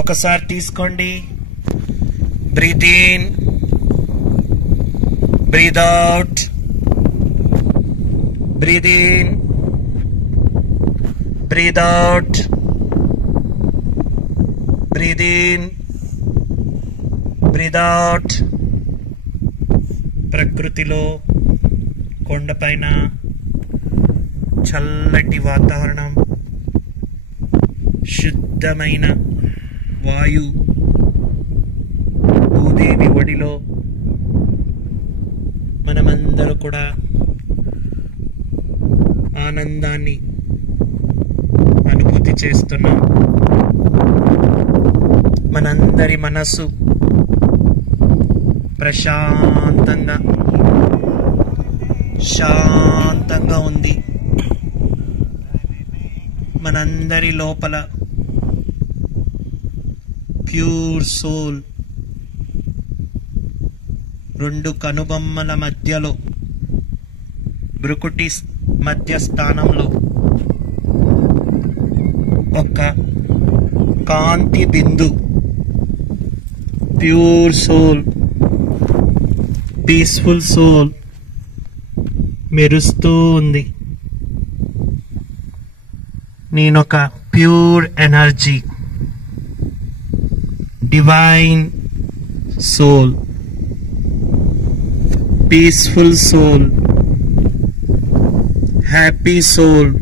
ఒకసారి తీసుకోండి. Breathe in, breathe out, breathe in, breathe out, breathe in, breathe out. ప్రకృతిలో కొండపైన చల్లటి వాతావరణం, శుద్ధమైన వాయు, భూదేవి ఒడిలో మనమందరూ కూడా ఆనందాన్ని అనుభూతి చేస్తున్నాం. మనందరి మనస్సు ప్రశాంతంగా శాంతంగా ఉంది. మనందరి లోపల ప్యూర్ సోల్ రెండు కనుబొమ్మల మధ్యలో బ్రుకుటి మధ్య స్థానంలో ఒక కాంతి బిందు, ప్యూర్ సోల్, పీస్ఫుల్ సోల్ మెరుస్తూ ఉంది. నేనొక pure energy, divine soul, peaceful soul, happy soul.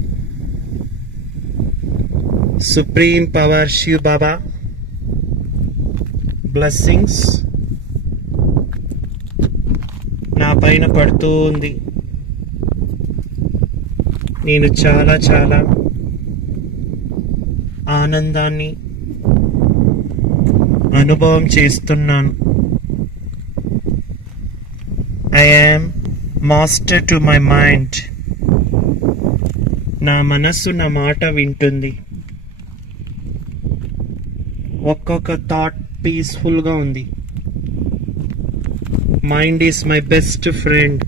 Supreme power Shiv Baba blessings నా పైన పడుతూ ఉంది. నేను చాలా చాలా ఆనందాన్ని అనుభవం చేస్తున్నాను. I am master to my mind. నా మనస్సు నా మాట వింటుంది. ఒక్కొక్క థాట్ పీస్ఫుల్ గా ఉంది. Mind is my best friend.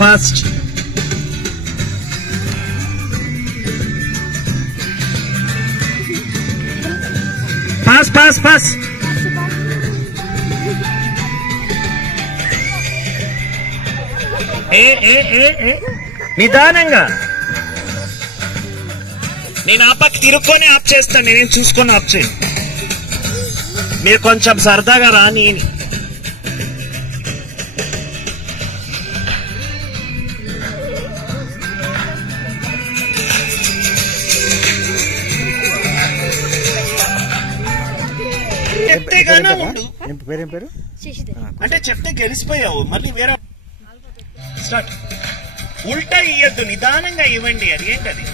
First pass నిదానంగా. నేను ఆ పక్క తిరుక్కొని ఆప్ చేస్తాను, నేనేం చూసుకొని ఆప్ చేయను. మీరు కొంచెం సరదాగా రాని. పేరు అంటే చెప్తే గెలిచిపోయావు, మళ్ళీ వేరే స్టార్ట్. ఉల్టా ఇయ్యద్దు, నిదానంగా ఇవ్వండి. అది ఏంటది?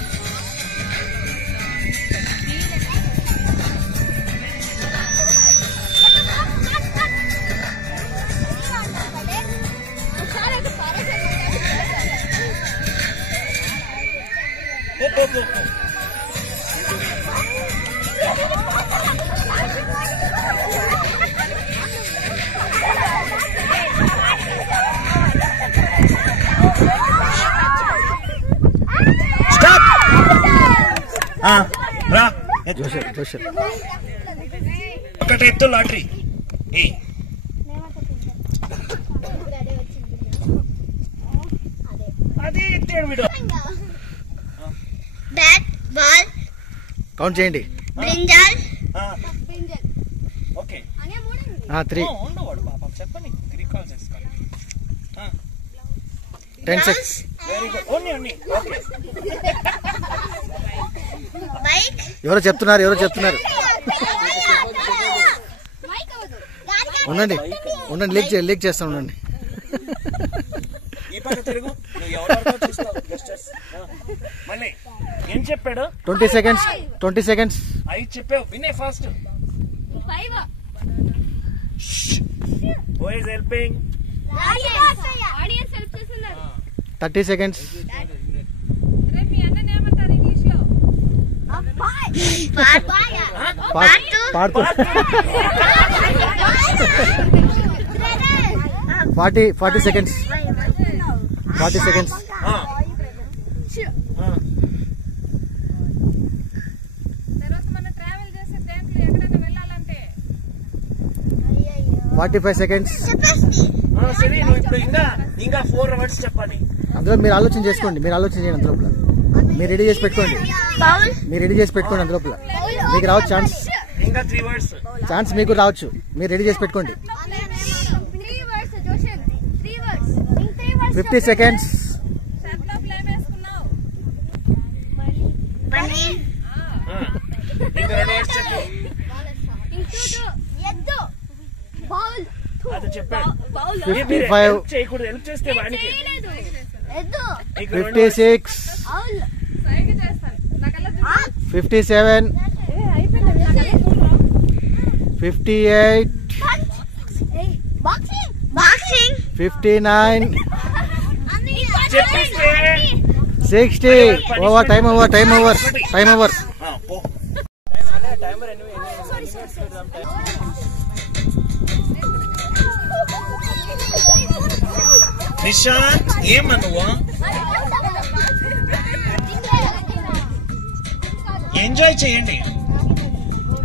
రా ఒకటి ఎత్తు లాటరీ. అదే ఎత్తాడు వీడు. కౌంట్ చేయండి. ఓకే 3 ఉండవాడు పాపం, చెప్పండి. 3 కాల్ చేసుకోవాలి. 10 seconds. Very good. ఓన్లీ ఎవరో చెప్తున్నారు. ఉండండి లీక్ చేస్తాను. ఉండండి. మళ్ళీ ఏం చెప్పాడు? 20 seconds. 5 చెప్పావు, వినే ఫాస్ట్. 30 seconds. పాడుతూ 40 seconds. 40 seconds. 45 seconds. సరే నువ్వు ఇప్పుడు ఇంకా 4 వర్డ్స్ చెప్పాలి. అందులో మీరు ఆలోచన చేసుకోండి, మీరు ఆలోచన చేయండి. అందులో మీరు రెడీ చేసి పెట్టుకోండి, మీరు రెడీ చేసి పెట్టుకోండి. అందులో మీకు రావచ్చు ఛాన్స్, ఇంకా 3 వర్డ్స్ ఛాన్స్ మీకు రావచ్చు. మీరు రెడీ చేసి పెట్టుకోండి. 50 seconds. ఇంకా 2 వర్డ్స్ చెప్పు. అది చెప్పాడు. 55. చేయకూడదు, హెల్ప్ చేస్తే వానికి. 56. 57. 58. 59. 60. Over, time over, time over, time over. Nishant ఏమనువా? ఎంజాయ్ చేయండి,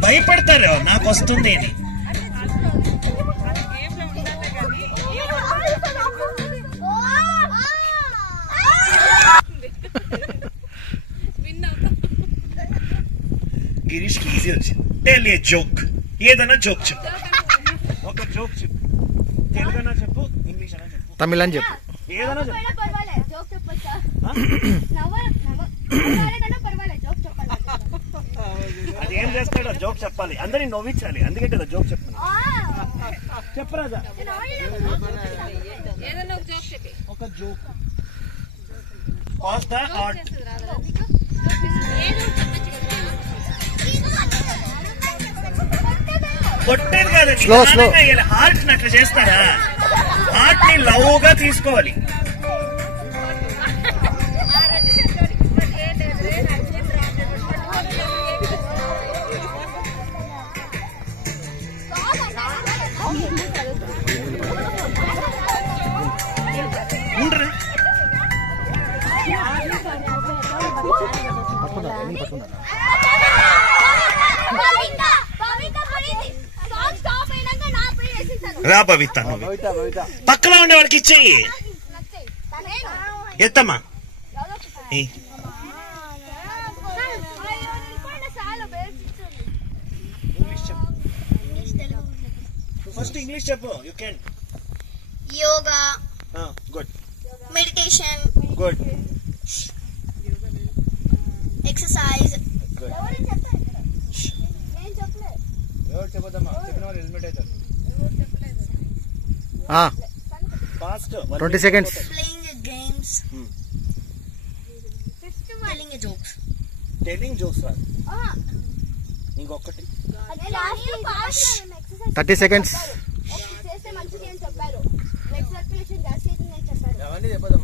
భయపడతారు నాకు వస్తుంది అని. గిరీష్ కి ఈజీ వచ్చింది. టెల్ ఏ జోక్, ఏదైనా జోక్ చెప్పు. ఒక జోక్ చెప్పు. తెలుగన్నా చెప్పు, ఇంగ్లీష్ అన్నా చెప్పు, తమిళ అని చెప్పు, ఏదైనా చెప్పు. అది ఏం చేస్తాడో జోక్ చెప్పాలి, అందరినీ నవ్వించాలి, అందుకే కదా జోక్ చెప్పాలి. చెప్పరాదా ఒక జోక్. Cost heart. కొట్టేది కాదండి, హార్ట్ ని అట్లా చేస్తారా? హార్ట్ ని లవ్ గా తీసుకోవాలి. రా భవిత, పక్కన ఉండే వాళ్ళకి ఇచ్చేయి. ఎత్తమ్మా. ఫస్ట్ ఇంగ్లీష్ చెప్పు. You can. Yoga, good. Meditation, good. Exercise. Good. ఎవరు చెప్పదమ్మా? చెప్పిన వాళ్ళు హెల్మెట్ అవుతారు. Fast. 20 seconds. Playing games. Telling a joke. Telling jokes రా. ఇంకొకటి. 30 seconds.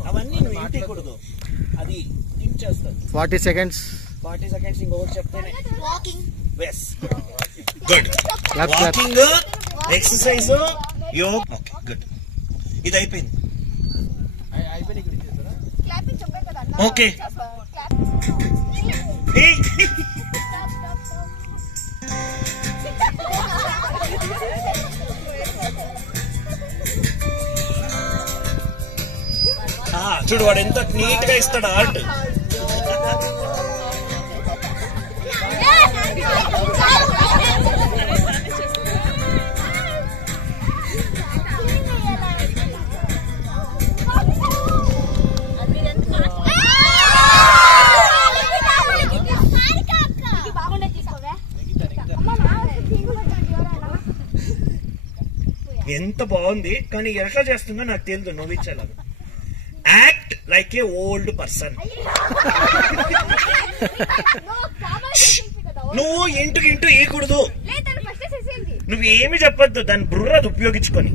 అవన్నీ నువ్వు ఇంటికూడదు, అది థింక్ చేస్తాను. 40 seconds. 40 seconds ఇంకొకటి చెప్తేనే. Walking. Yes. Good. Walking, exercise, yoga. Okay, good. ఇది అయిపోయింది. ఓకే. చూడు వాడు ఎంత నీట్ గా ఇస్తాడు ఆర్ట్. ఎంత బాగుంది, కానీ ఎట్లా చేస్తుందో నాకు తెలియదు. నవ్వించాలి. Act like a old person. నువ్వు ఇంటూ వేయకూడదు, నువ్వేమి చెప్పొద్దు, దాని బుర్రది ఉపయోగించుకొని.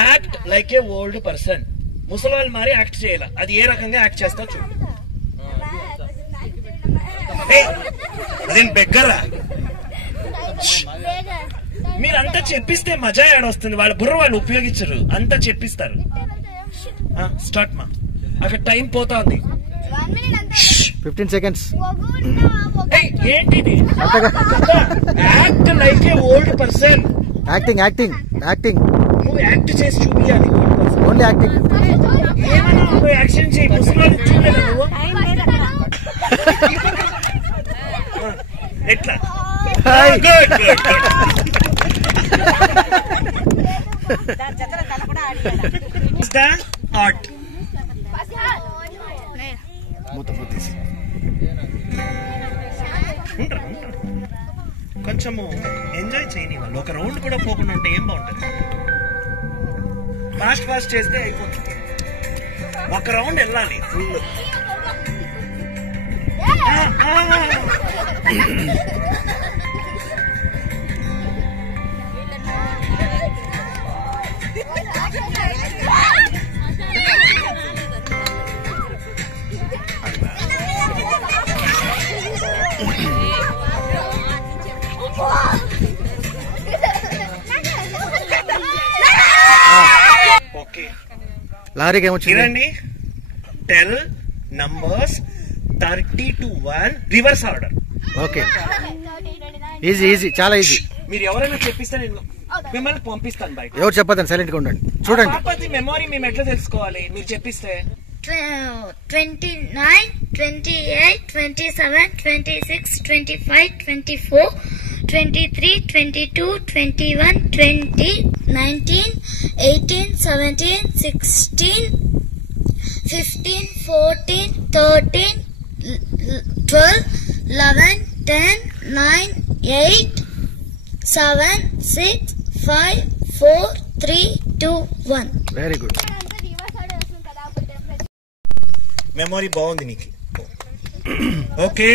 Act like a old person. ముసలి మారి యాక్ట్ చేయాల. అది ఏ రకంగా యాక్ట్ చేస్తా చూడు. అదేం బెగ్గరా? మీరంతా చెప్పిస్తే మజా ఏడొస్తుంది. వాళ్ళ బుర్ర వాళ్ళు ఉపయోగించరు, అంతా చెప్పిస్తారు. స్టార్ట్ మా. అక్కడ టైం పోతా ఉంది. 15 seconds. ఏంటిది? Act like a old person. Acting acting acting నువ్వు యాక్ట్ చేసి చూపియాలి. Only acting. ఏమన్నా నువ్వు యాక్షన్ చేయి. ముసలి చూడలేదా నువ్వు? ఎట్లా? Good good good. ఆర్ట్ కొంచెము ఎంజాయ్ చేయని వాళ్ళు. ఒక రౌండ్ కూడా పోకుండా ఉంటే ఏం బాగుంటుంది. ఫాస్ట్ ఫాస్ట్ చేస్తే అయిపోతుంది. ఒక రౌండ్ వెళ్ళాలి ఫుల్. ఓకే, లారీకి ఏమొచ్చింది? 10 numbers 30 to 1 reverse order. Okay, easy easy, చాలా ఈజీ. మీరు ఎవరైనా చెప్పిస్తే నేను మిమ్మల్ని పంపిస్తాను బయట. ఎవరు చెప్పదని సైలెంట్ గా ఉండండి. చూడండి పాపది మెమరీ మేము ఎట్లా తెలుసుకోవాలి? మీరు చెప్పిస్తే 29, 28, 27, 26, 25, 24, 23, 22, 21, 20, 19, 18, 17, 16, 15, 14, 13, 12, 11, 10, 9, 8, 7, 6, 5, 4, 3, 2, 1. Very good. మెమరీ బాగుంది నీకు. ఓకే,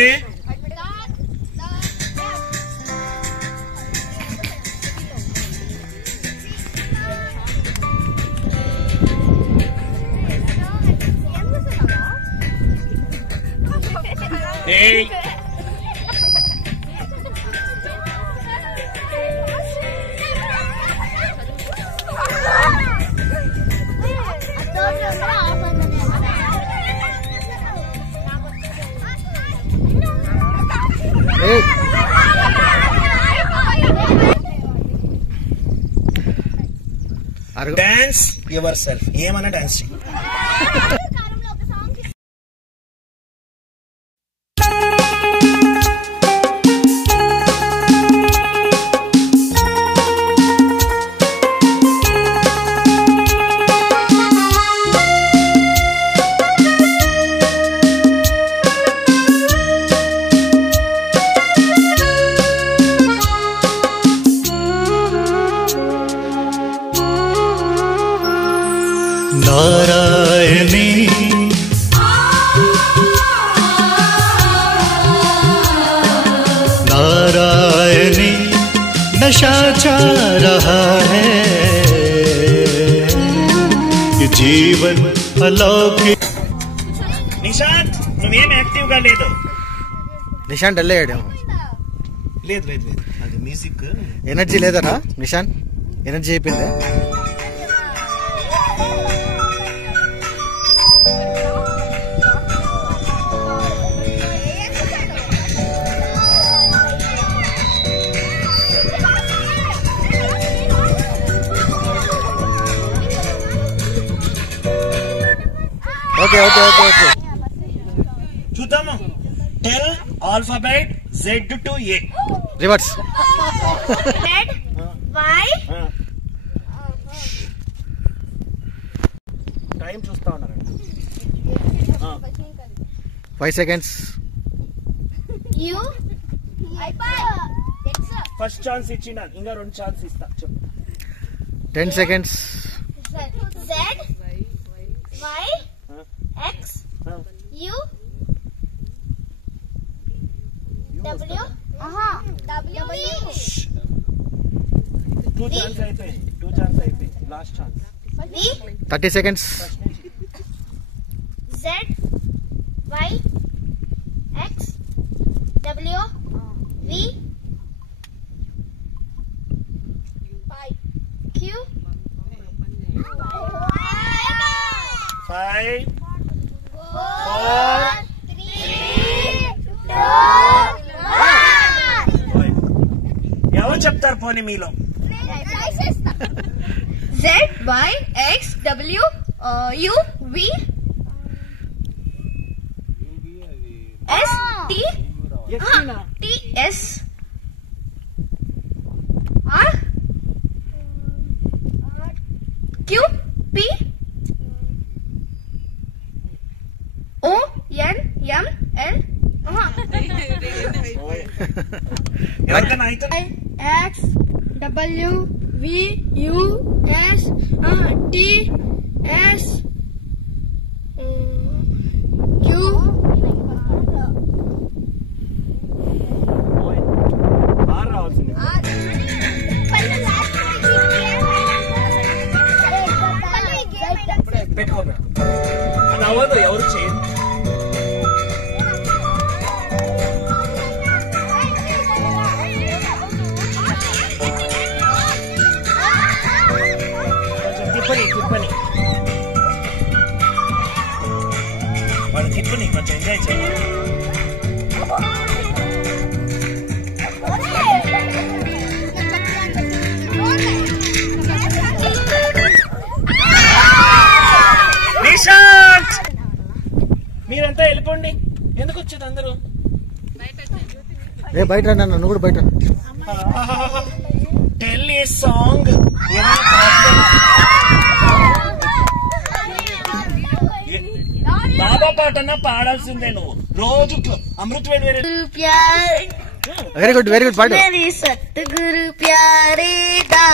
ఏయ్ డాన్స్ యువర్ సెల్ఫ్. ఏమన్నా డాన్స్ చేయి. नारायणी नारायणी नशा छा रहा है ये जीवन अलौकिक. నిశాంత్ నువ్వేం యాక్టివ్ గా లేదు. నిశాంత్ డల్ అయ్యాడు. లేదు లేదు లేదు, అది మ్యూజిక్ ఎనర్జీ లేదరా నిశాంత్? ఎనర్జీ అయిపోయింది. ఓకే ఓకే ఓకే ఓకే, చూద్దాము. Tell alphabet Z to A. Reverse. Z, Y, time చూస్తా ఉన్నారు. 5 seconds. U, ఫస్ట్ ఛాన్స్ ఇచ్చిన, ఇంకా 2 ఛాన్స్ ఇస్తా. చెప్పు. 10 seconds. Z, Y, X, U, W, W, 2 chance అయిపోయింది. 2 ఛాన్స్ అయిపోయింది. Last chance. V, 30 seconds. Z, Y, X, W, V, Q, 5, 4, 3, 2, 1. ఎవరు చెప్తారు పోనీ మీలో? Z Y X W U V S T T S R Q P O N M N ఎవరికైనా అయితే X W V U S T S Q R రావాల్సింది. పెట్టుకోండి, అది అవ్వదు, ఎవరు చేయరు. తిప్పని వాళ్ళు తిప్పని కొంచెం ఎంజాయ్ చేయాలి. మీరంతా వెళ్ళిపోండి. ఎందుకు వచ్చేది అందరూ? బయట నన్ను కూడా బయట. Tell a song. బాబా పాటన్నా పాడాల్సిందే నువ్వు రోజు. అమృత్ వేడి వేరే. వెరీ గుడ్ వెరీ గుడ్ పాడు. सतगुरु प्यारे दा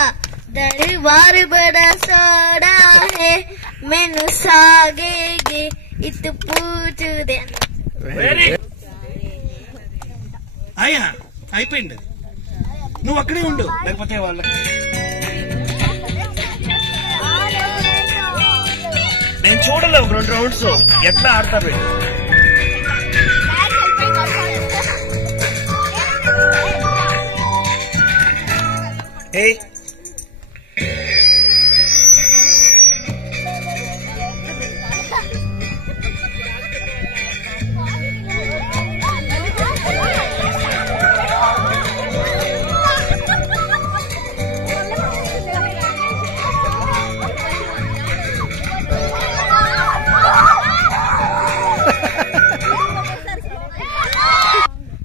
दरबार बड़ा सोड़ा है मैनू सागेगे इत पूछ दे. వెరీ అయ్యా అయిపోయింది. నువ్వు అక్కడే ఉండు, లేకపోతే వాళ్ళకి నేను చూడలే. ఒక 2 రౌండ్స్ ఎట్లా ఆడతారు. ఏ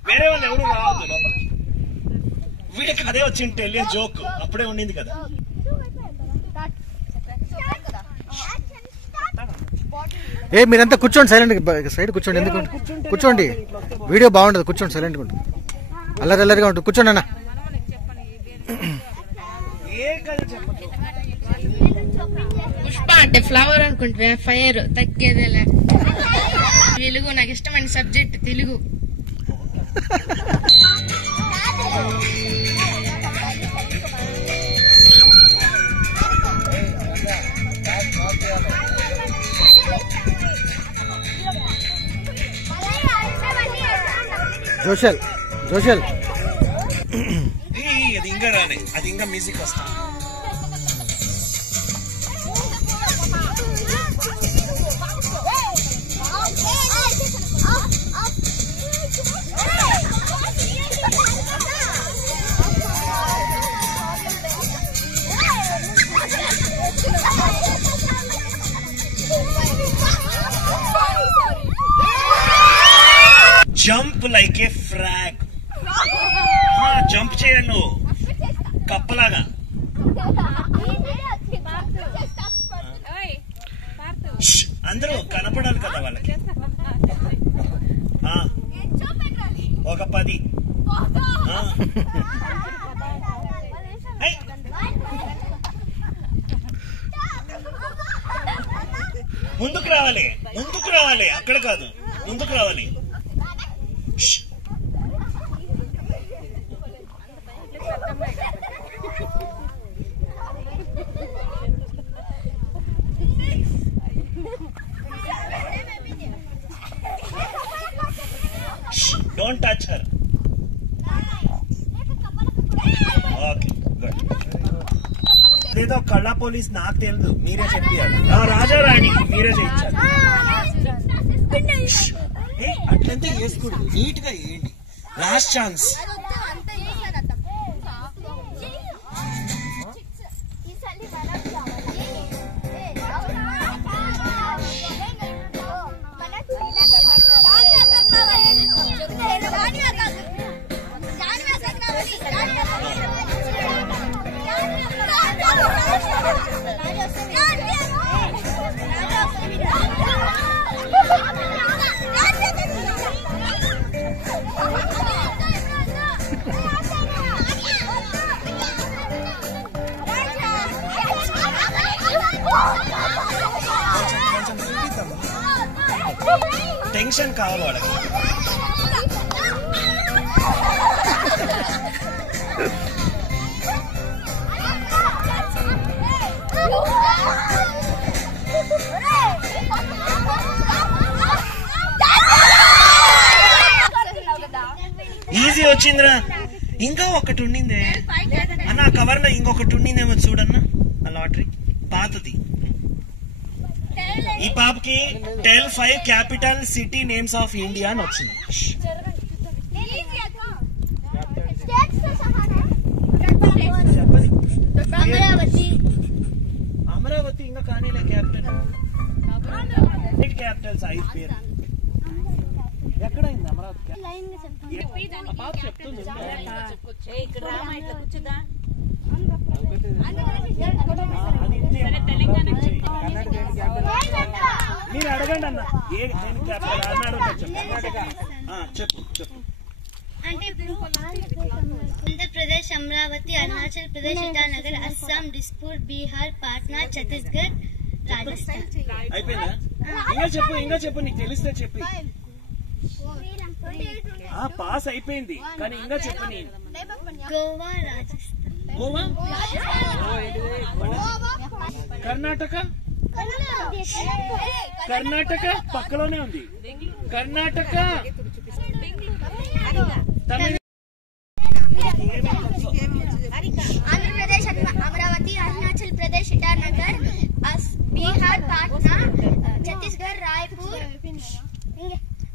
వేరే వాళ్ళు ఎవరు రావద్దు లోపలికి. వీడికి అదే వచ్చింది టెలియా జోక్ అప్పుడే ఉండింది కదా. మీరంతా కూర్చోండి సైలెంట్ సైడ్ కూర్చోండి. ఎందుకు కూర్చోండి, వీడియో బాగుండదు. కూర్చోండి సైలెంట్ గా ఉంటుంది, అల్లరిగా ఉంటుంది. కూర్చోండి అన్న. పుష్ప అంటే ఫ్లవర్ అనుకుంటే ఫైర్ తగ్గేదేలే. తెలుగు నాకు ఇష్టమైన సబ్జెక్ట్ తెలుగు. జోషల్ జోషల్ అది ఇంకా రాలే, అది ఇంకా మ్యూజిక్ వస్తుంది. జంప్ లైక్ ఏ ఫ్రాగ్. జంప్ చేయాలి నువ్వు కప్పలాగా. అందరూ కనపడాలి కదా వాళ్ళకి. ఒక 10. ముందుకు రావాలి, ముందుకు రావాలి, అక్కడ కాదు, ముందుకు రావాలి. Don't touch her. Okay, good. ఇదేదో కళ్ళ పోలీస్ నాకు తెలియదు, మీరే చెప్పారు. రాజారాణి మీరే చేయించారు. అట్లంతా వేసుకోండి, నీట్ గా వేయండి. Last chance. డిస్టింక్షన్ కావాలి వాళ్ళకి. ఈజీ వచ్చిందిరా. ఇంకా ఒకటి ఉండిందే అన్న, కవర్ లో ఇంకొకటి ఉండిందేమో చూడన్నా. ఆ లాటరీ పాతది. ఈ పాపకి tell 5 capital city names of India అని వచ్చింది. అమరావతి ఇంకా కానీలే క్యాపిటల్. క్యాపిటల్స్ 5 పేరు ఎక్కడైంది అమరావతి? చెప్తుంది మీరు అడగండి అన్న. చెప్పు చెప్పు. ఆంధ్రప్రదేశ్, అమరావతి, అరుణాచల్ ప్రదేశ్, ఇటానగర్, అస్సాం, డిస్పూర్, బీహార్, పాట్నా, ఛత్తీస్గఢ్, రాజస్థాన్. అయిపోయిందా? ఇంకా చెప్పు నీకు తెలిస్తే చెప్పి. పాస్ అయిపోయింది కానీ ఇంకా చెప్పు. గోవా, రాజస్థాన్. గోవా, కర్ణాటక. కర్ణాటక పక్కలోనే ఉంది. కర్ణాటక, ఆంధ్రప్రదేశ్, అమరావతి, అరుణాచల్ ప్రదేశ్, ఇటానగర్, బీహార్, పాట్నా, ఛత్తీస్గఢ్, రాయ్పూర్.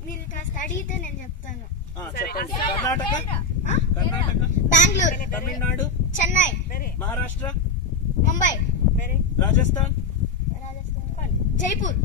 మీరు కాస్త అడిగితే నేను చెప్తాను. Karnataka, Bengaluru, Tamil Nadu, Chennai, Maharashtra, Mumbai, Rajasthan, Jaipur.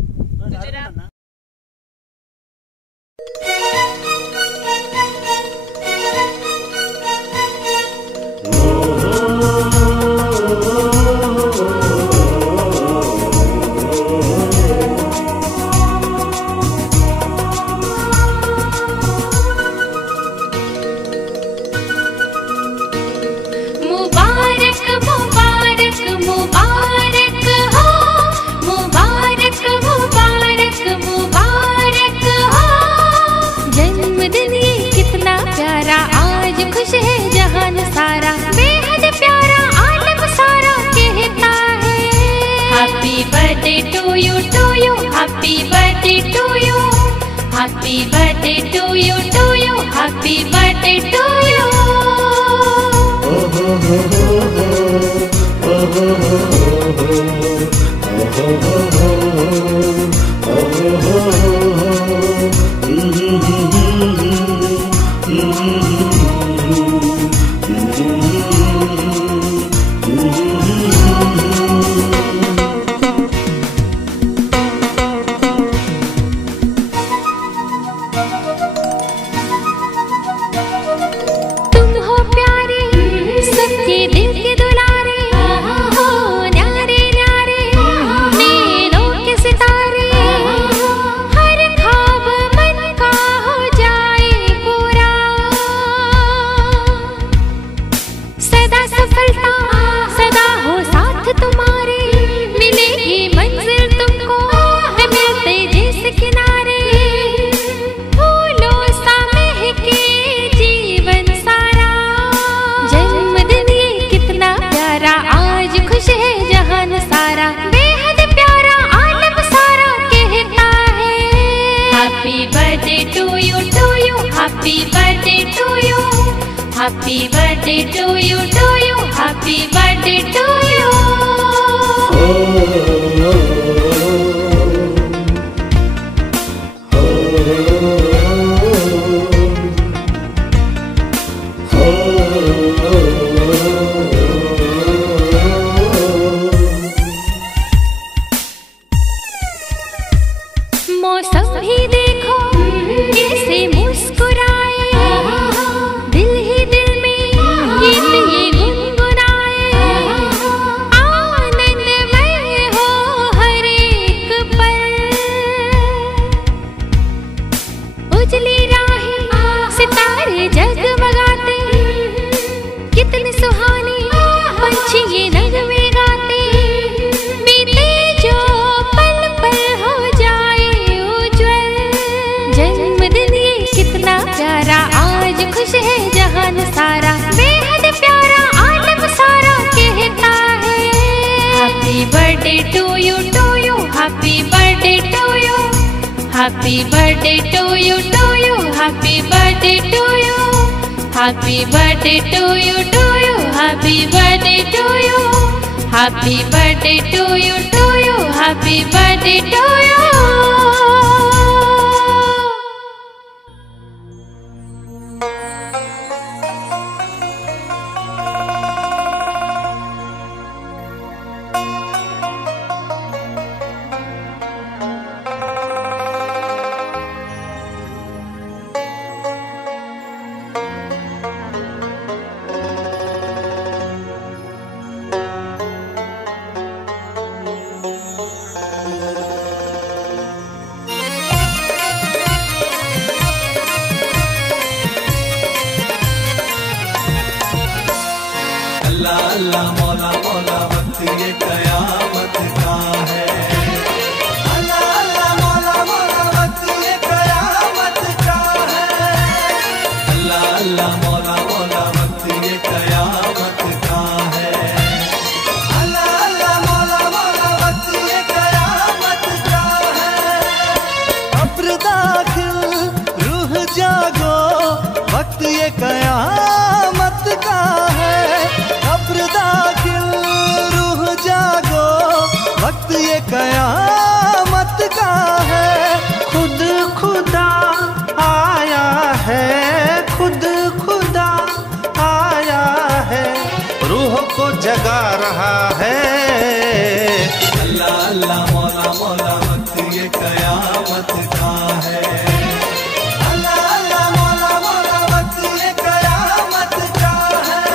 Happy birthday to you, happy birthday to you. Happy birthday to you, happy birthday to you. मौसम भी देखो कैसे मुस्कुराए, दिल ही दिल में गीत ये गुनगुनाए, आनंदमय हो हर एक पल, उजली राहें सितारे जगमगाते Happy birthday to you, happy birthday to you. Happy birthday to you, happy birthday to you. Happy birthday to you, happy birthday to you. अल्लाह मौला मौला वक्त ये कयामत का है। अल्लाह अल्लाह मौला मौला वक्त ये कयामत का है। अल्लाह अल्लाह मौला मौला वक्त ये कयामत का है। अल्लाह अल्लाह मौला मौला वक्त ये कयामत का है। अब्र दाखिल रूह जागो वक्त ये कयामत का है। अब्र दाखिल रूह जागो वक्त ये कयामत का है। खुद खुदा आया है, खुद खुदा आया है, रूह को जगा रहा है। अल्लाह अल्लाह मौला मौला वक्त ये कयामत का है। अल्लाह अल्लाह मौला मौला वक्त ये कयामत का है।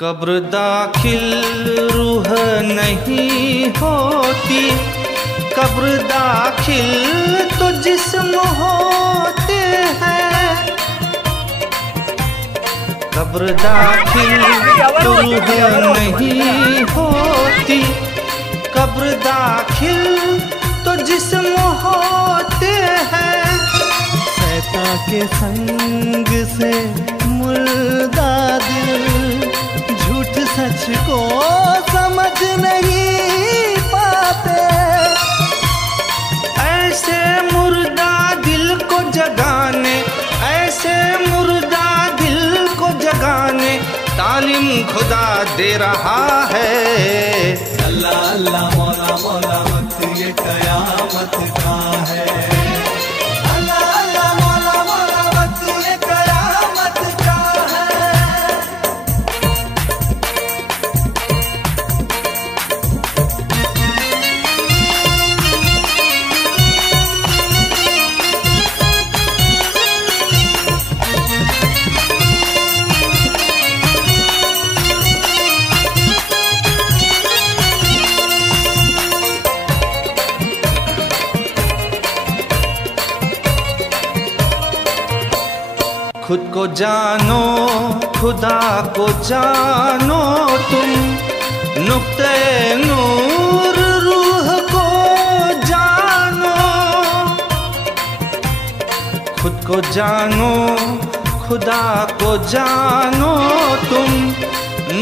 कब्र दाखिल रूह नहीं होती, कब्र दाखिल तो जिस्म होते हैं। कब्र दाखिल तो रूह नहीं होती, कब्र दाखिल तो जिस्म होते हैं। शैतान के संग से मुर्दा दिल झूठ सच को समझ नहीं पाते। ऐसे मुर्दा दिल को जगाने, ऐसे मुर्दा दिल को जगाने तालीम खुदा दे रहा है। अल्लाह अल्लाह मौला मौला वक्त ये कयामत का है। अल्लाह अल्लाह मौला मौला वक्त ये कयामत का है। खुद को जानो खुदा को जानो तुम, नुक्ते नूर रूह को जानो। खुद को जानो खुदा को जानो तुम,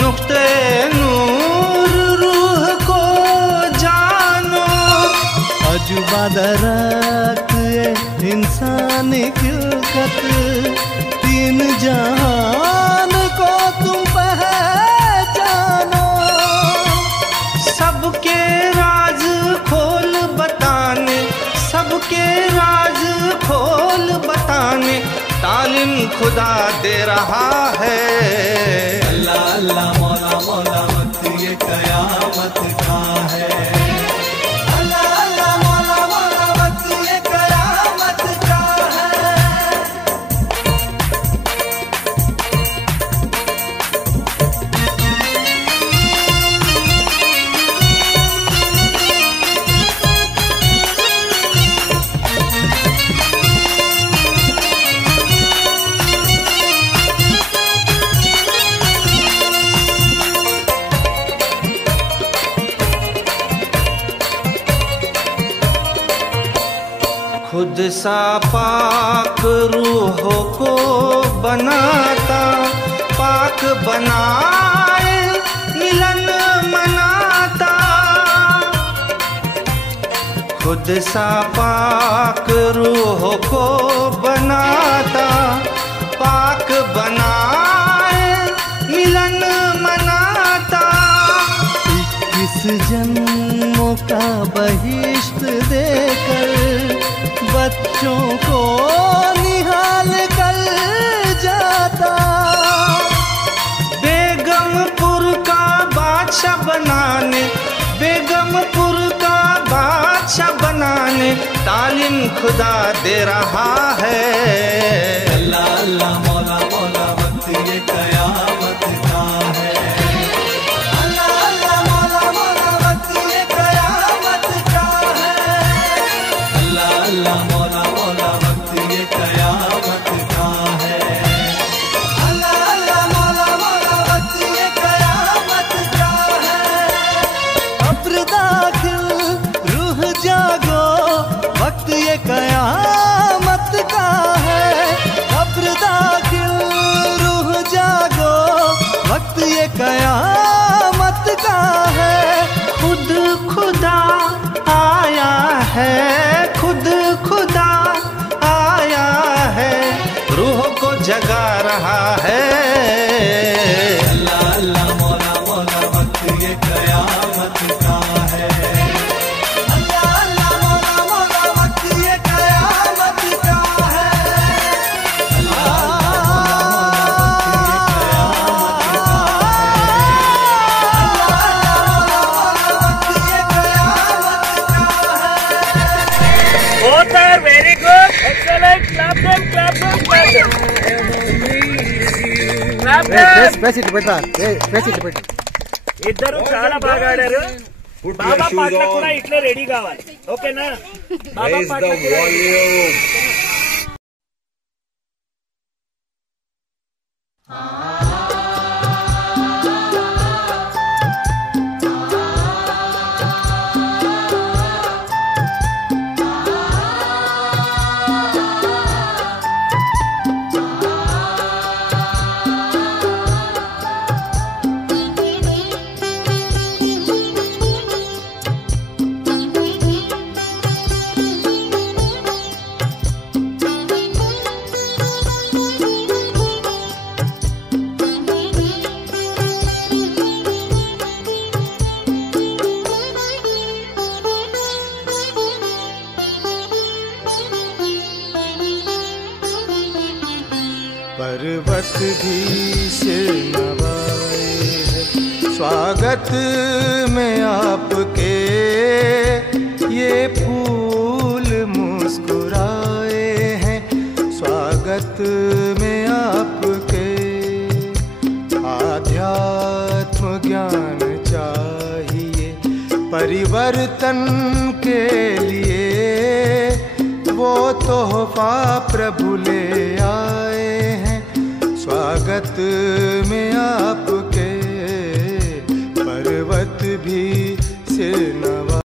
नुक्ते नूर रूह को जानो। अजुबा दरख्त इंसानी खिलकत, तीन जहान को तुम पहचानो। सबके राज खोल बताने, सबके राज खोल बताने तालीम खुदा दे रहा है। अल्लाह अल्लाह मौला मौला वक्त ये कयामत का है। अल्लाह अल्लाह मौला मौला वक्त ये कयामत का है। खुद सा पाक रूहों को बनाता, पाक बनाए मिलन मनाता। खुद सा पाक रूहों को बनाता, पाक बनाए मिलन मनाता। 21 जन्मों का बहिष्ट देकर बच्चों को निहाल कर जाता। बेगमपुर का बादशाह बनाने, बेगमपुर का बादशाह बनाने तालीम खुदा दे रहा है। अल्लाह अल्लाह मौला मौला वक्त ये कयामत का है। अल्लाह अल्लाह मौला मौला वक्त ये कयामत का है। अल्लाह अल्लाह मौला मौला वक्त ये कयामत का है। अल्लाह अल्लाह मौला मौला वक्त ये कयामत का है। अब्र दाखिल रूह जागो वक्त ये कयामत का है। अब्र दाखिल रूह जागो वक्त ये कयामत का है। खुद खुदा आया है, खुद खुदा आया है, रूह को जगा रहा है। अल्लाह अल्लाह मौला मौला वक्त ये कयामत का है। अल्लाह अल्लाह मौला मौला वक्त ये कयामत का है। Both are very good, excellent. Clap them, clap them, clap them. Clap them. Space ఇట్లా పెట్టా, స్పేస్ ఇట్లా పెట్టు. ఇద్దరు చాలా బాగా ఆడారు. బాబా పాటలు కూడా ఇట్లే రెడీ కావాలి, ఓకేనా? బాబా పాటలు కూడా पर्वत भी सिर नवाए है स्वागत में आपके। ये फूल मुस्कुराए हैं स्वागत में आपके। आध्यात्म ज्ञान चाहिए परिवर्तन के लिए, वो तोहफा प्रभु ले आए हैं स्वागत में आपके। पर्वत भी सिर नवा